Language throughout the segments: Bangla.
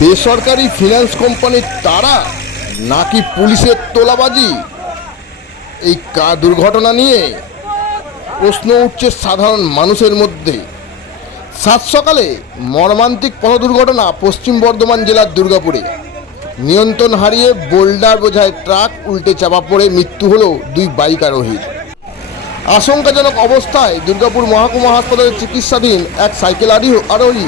বেসরকারি ফিনান্স কোম্পানির তারা নাকি পুলিশের তোলাবাজি? এই কা দুর্ঘটনা নিয়ে প্রশ্ন উঠছে সাধারণ মানুষের মধ্যে। সাত সকালে মর্মান্তিক পথ দুর্ঘটনা পশ্চিম বর্ধমান জেলার দুর্গাপুরে। নিয়ন্ত্রণ হারিয়ে বোল্ডার বোঝায় ট্রাক, উল্টে চাপা পড়ে মৃত্যু হলো দুই বাইক আরোহীর। আশঙ্কাজনক অবস্থায় দুর্গাপুর মহকুমা হাসপাতালে চিকিৎসাধীন এক সাইকেল আরোহী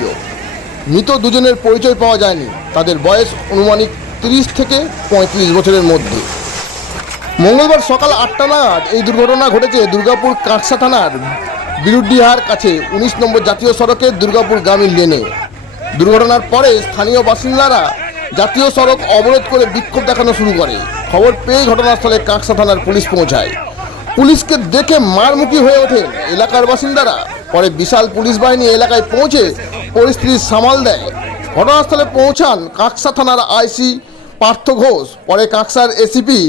মৃত দুজনের পরিচয় পাওয়া যায়নি। তাদের বয়স অনুমানিক তিরিশ থেকে পঁয়ত্রিশ বছরের মধ্যে। মঙ্গলবার সকাল আটটা নাগাদ এই দুর্ঘটনা ঘটেছে দুর্গাপুর কাঁকসা থানার বিরুডিহার কাছে উনিশ নম্বর জাতীয় সড়কের দুর্গাপুর গ্রামীণ লেনে। দুর্ঘটনার পরে স্থানীয় বাসিন্দারা জাতীয় সড়ক অবরোধ করে বিক্ষোভ দেখানো শুরু করে। খবর পেয়ে ঘটনাস্থলে কাঁকসা থানার পুলিশ পৌঁছায়। পুলিশকে দেখে মারমুখী হয়ে ওঠেন এলাকার বাসিন্দারা। পরে বিশাল পুলিশ বাহিনী এলাকায় পৌঁছে পরিস্থিতি সামাল দেয়। ঘটনাস্থলে পৌঁছান কাঁকসা থানার আইসি পার্থ ঘোষ, পরে কাঁকসার এসিপি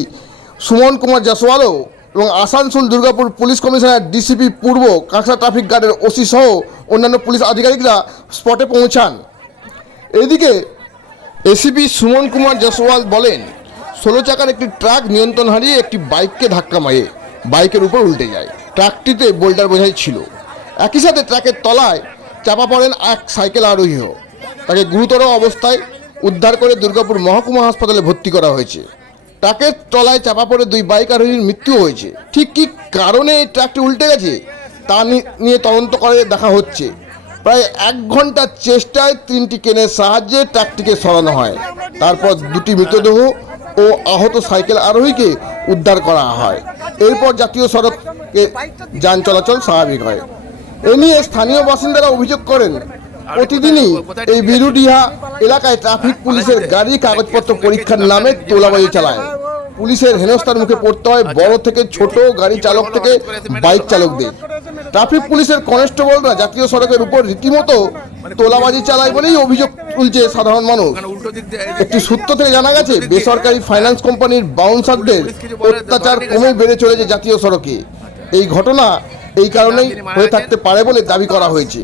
সুমন কুমার জাসওয়ালও এবং Asansol Durgapur police commissioner DCP পূর্ব, কাঁকসা ট্রাফিক গার্ডের ওসি সহ অন্যান্য পুলিশ আধিকারিকরা স্পটে পৌঁছান। এদিকে এসিপি সুমন কুমার জসওয়াল বলেন, ষোলো চাকার একটি ট্রাক নিয়ন্ত্রণ হারিয়ে একটি বাইককে ধাক্কা মারে। বাইকের উপর উল্টে যায়। ট্রাকটিতে বোল্ডার বোঝাই ছিল। একই সাথে ট্রাকের তলায় চাপা পড়েন এক সাইকেল আরোহীও তাকে গুরুতর অবস্থায় উদ্ধার করে দুর্গাপুর মহকুমা হাসপাতালে ভর্তি করা হয়েছে। ট্রাকের তলায় চাপা পড়ে দুই বাইক আরোহীর মৃত্যু হয়েছে। ঠিক কী কারণে এই ট্রাকটি উল্টে গেছে, তা নিয়ে তদন্ত করে দেখা হচ্ছে। প্রায় এক ঘণ্টার চেষ্টায় তিনটি কেনের সাহায্যে ট্রাকটিকে সরানো হয়। তারপর দুটি মৃতদেহ ও আহত সাইকেল আরোহীকে উদ্ধার করা হয়। এরপর জাতীয় সড়কে যান চলাচল স্বাভাবিক হয়। এ নিয়ে স্থানীয় বাসিন্দারা অভিযোগ করেন। প্রতিদিনই এই বিরুডিহা এলাকায় ট্রাফিক পুলিশের গাড়ি কাগজপত্র পরীক্ষার নামে তোলাবাজি চালায়। পুলিশের হেনস্থার মুখে পড়তে হয় বড় থেকে ছোট গাড়ি চালক থেকে বাইক চালকদের। ট্রাফিক পুলিশের কনস্টেবলরা জাতীয় সড়কের উপর রীতিমতো তোলাবাজি চালায় বলেই অভিযোগ তুলছে সাধারণ মানুষ। একটি সূত্র থেকে জানা গেছে, বেসরকারি ফাইন্যান্স কোম্পানির বাউন্সারদের অত্যাচার কমে বেড়ে চলেছে জাতীয় সড়কে। এই ঘটনা এই কারণেই হয়ে থাকতে পারে বলে দাবি করা হয়েছে।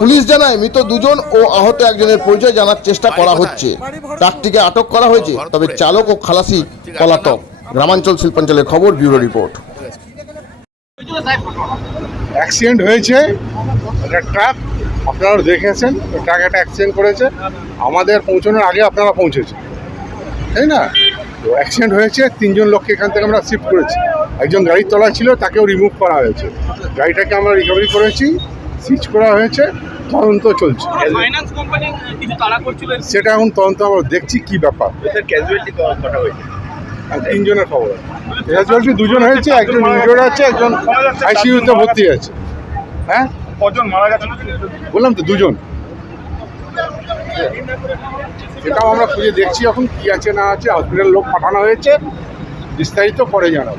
পুলিশ জানায় মৃত দুজন ও আহত একজনের পরিচয় জানার চেষ্টা করা হচ্ছে। ট্রাকটিকে আটক করা হয়েছে। তবে চালক ও খালাসি পলাতক। গ্রামাঞ্চল শিল্পাঞ্চলের খবর ব্যুরো রিপোর্ট। অ্যাক্সিডেন্ট হয়েছে। একটা ট্রাক আপনারা দেখেছেন ট্রাক একটা অ্যাক্সিডেন্ট করেছে। আমাদের পৌঁছানোর আগে আপনারা পৌঁছেছেন। তাই না? তো অ্যাক্সিডেন্ট হয়েছে তিনজন লোককে এখান থেকে আমরা শিফট করেছি। একজন গাড়ির তলায় ছিল তাকেও রিমুভ করা হয়েছে। গাড়িটাকে আমরা রিকভারি করেছি সিজ করা হয়েছে তদন্ত চলছে। ফাইন্যান্স কোম্পানি কিছু তাড়া করছিল? সেটা এখন তদন্ত আমরা দেখছি কি ব্যাপার। তিনজনের খবর ক্যাজুয়ালিটি দুজন হয়েছে একজন ইনজোর্ড আছে একজন আইসিইউতে ভর্তি আছে। হ্যাঁ? কজন মারা গেছে বললাম তো দুজন। সেটাও আমরা খুঁজে দেখছি এখন কি আছে না আছে হসপিটাল লোক পাঠানো হয়েছে বিস্তারিত পরে জানাব।